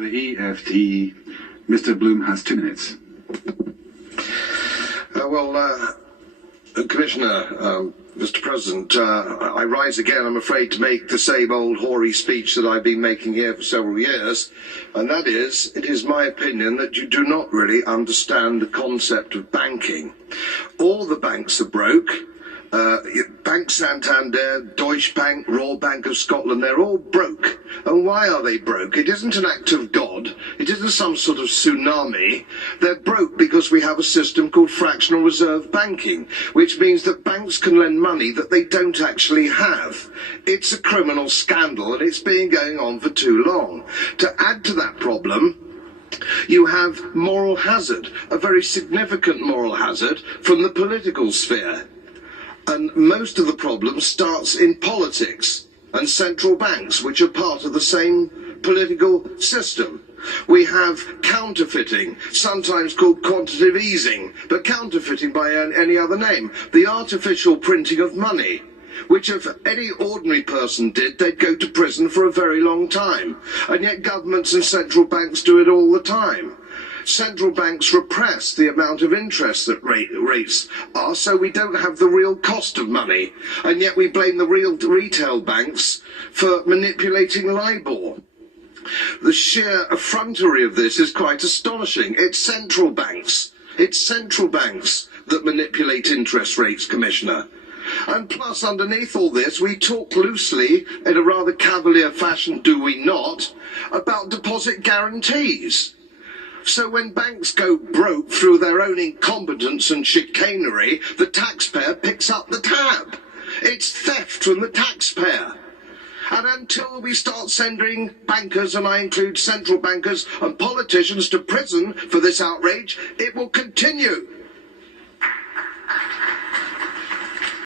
For the EFT, Mr. Bloom has 2 minutes. Commissioner, Mr. President, I rise again, I'm afraid, to make the same old hoary speech that I've been making here for several years, and that is, it is my opinion that you do not really understand the concept of banking. All the banks are broke. Bank Santander, Deutsche Bank, Royal Bank of Scotland, they're all broke. And why are they broke? It isn't an act of God. It isn't some sort of tsunami. They're broke because we have a system called fractional reserve banking, which means that banks can lend money that they don't actually have. It's a criminal scandal, and it's been going on for too long. To add to that problem, you have moral hazard, a very significant moral hazard from the political sphere. And most of the problem starts in politics and central banks, which are part of the same political system. We have counterfeiting, sometimes called quantitative easing, but counterfeiting by any other name. The artificial printing of money, which if any ordinary person did, they'd go to prison for a very long time. And yet governments and central banks do it all the time. Central banks repress the amount of interest that rates are, so we don't have the real cost of money, and yet we blame the real retail banks for manipulating LIBOR. The sheer effrontery of this is quite astonishing. It's central banks that manipulate interest rates, Commissioner. And plus, underneath all this, we talk loosely, in a rather cavalier fashion, do we not, about deposit guarantees. So when banks go broke through their own incompetence and chicanery, the taxpayer picks up the tab. It's theft from the taxpayer. And until we start sending bankers, and I include central bankers and politicians, to prison for this outrage, it will continue.